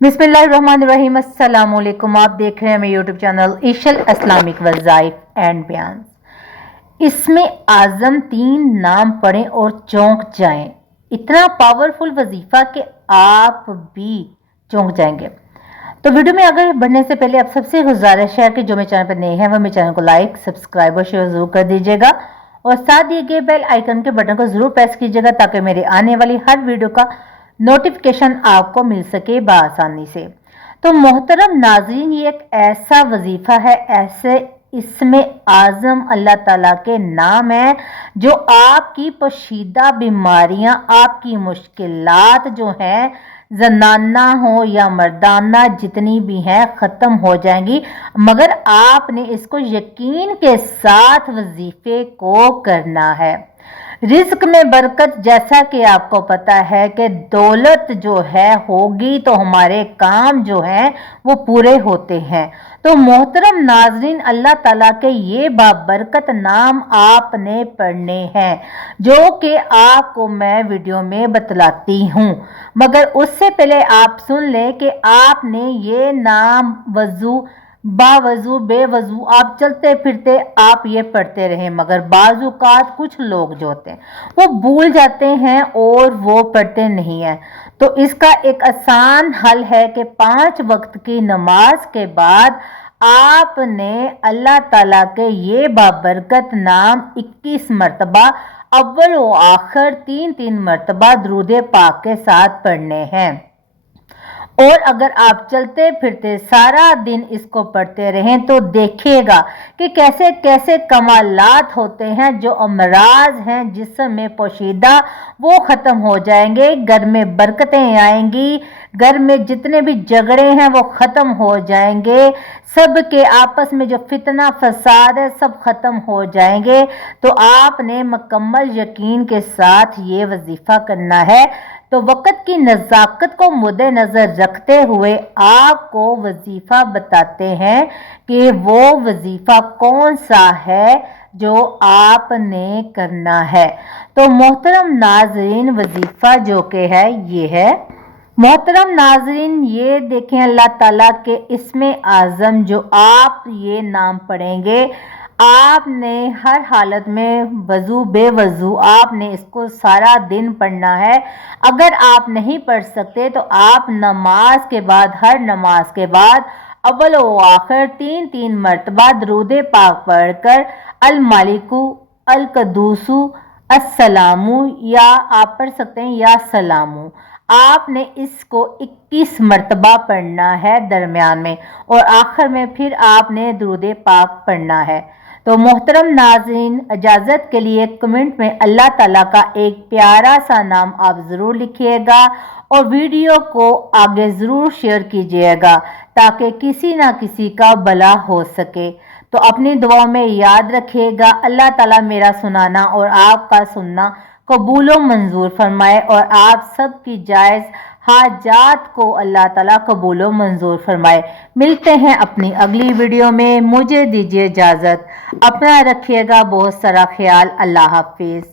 बिस्मिल्लाहिर्रहमानिर्रहीम। अस्सलाम वालेकुम। आप देख रहे हैं मेरे यूट्यूब चैनल इशल इस्लामिक वज़ाइफ एंड बयान। इसमें आज़म 3 नाम पढ़ें और चौंक जाएं। इतना पावरफुल वजीफा कि आप भी चौंक जाएंगे। तो वीडियो में आगे बढ़ने से पहले आप सबसे गुजारिश है कि जो मेरे चैनल पर नए हैं वह मेरे चैनल को लाइक, सब्सक्राइब और शेयर जरूर कर दीजिएगा और साथ दिए गए बेल आइकन के बटन को जरूर प्रेस कीजिएगा ताकि मेरे आने वाली हर वीडियो का नोटिफिकेशन आपको मिल सके बआसानी से। तो मोहतरम नाज़रीन, ये एक ऐसा वजीफा है, ऐसे इसमें आज़म अल्लाह ताला के नाम है जो आपकी पोशीदा बीमारियां, आपकी मुश्किलात जो हैं जनाना हो या मर्दाना जितनी भी हैं ख़त्म हो जाएंगी, मगर आपने इसको यकीन के साथ वजीफे को करना है। रिज्क में बरकत, जैसा कि आपको पता है कि दौलत जो है होगी तो हमारे काम जो हैं वो पूरे होते हैं। तो मोहतरम नाजरीन, अल्लाह ताला के ये बाबरकत नाम आपने पढ़ने हैं जो कि आपको मैं वीडियो में बतलाती हूँ, मगर उससे पहले आप सुन लें कि आपने ये नाम वजू बावजू बेवजू आप चलते फिरते आप ये पढ़ते रहे, मगर बाजुकात कुछ लोग जो होते हैं वो भूल जाते हैं और वो पढ़ते नहीं हैं। तो इसका एक आसान हल है कि 5 वक्त की नमाज के बाद आपने अल्लाह ताला के ये बाबरकत नाम 21 मरतबा अव्वल व आखिर 3-3 मरतबा दुरूद पाक के साथ पढ़ने हैं। और अगर आप चलते फिरते सारा दिन इसको पढ़ते रहें तो देखिएगा कि कैसे कैसे कमालात होते हैं, जो अमराज हैं जिस्म में पोशीदा वो ख़त्म हो जाएंगे, घर में बरकतें आएंगी, घर में जितने भी झगड़े हैं वो ख़त्म हो जाएंगे, सब के आपस में जो फितना फसाद है सब ख़त्म हो जाएंगे। तो आपने मुकम्मल यकीन के साथ ये वजीफ़ा करना है। तो वक़्त की नज़ाकत को मद्देनज़र रखते हुए आपको वजीफ़ा बताते हैं कि वो वजीफ़ा कौन सा है जो आपने करना है। तो मोहतरम नाज़रीन, वजीफ़ा जो कि है ये है। मोहतरम नाज़रीन, ये देखें अल्लाह ताला के इसमें आज़म जो आप ये नाम पढ़ेंगे, आपने हर हालत में वजू बेवजू आपने इसको सारा दिन पढ़ना है। अगर आप नहीं पढ़ सकते तो आप नमाज के बाद, हर नमाज के बाद अव्वल व आखिर 3-3 मरतबा दुरूद पाक पढ़कर अल मालिकु अल कद्दूसु अस्सलामु, या आप पढ़ सकते हैं या सलामु, आपने इसको 21 मरतबा पढ़ना है दरमियान में, और आखिर में फिर आपने दुरूद पाक पढ़ना है। तो मोहतरम नाज़रीन, इजाज़त के लिए कमेंट में अल्लाह ताला का एक प्यारा सा नाम आप ज़रूर लिखिएगा और वीडियो को आगे ज़रूर शेयर कीजिएगा ताकि किसी ना किसी का भला हो सके। तो अपनी दुआ में याद रखिएगा। अल्लाह ताला मेरा सुनाना और आपका सुनना कबूलो मंजूर फरमाए और आप सब की जायज़ हाजात को अल्लाह ताला कबूलो मंजूर फरमाए। मिलते हैं अपनी अगली वीडियो में। मुझे दीजिए इजाज़त। अपना रखिएगा बहुत सारा ख्याल। अल्लाह हाफिज़।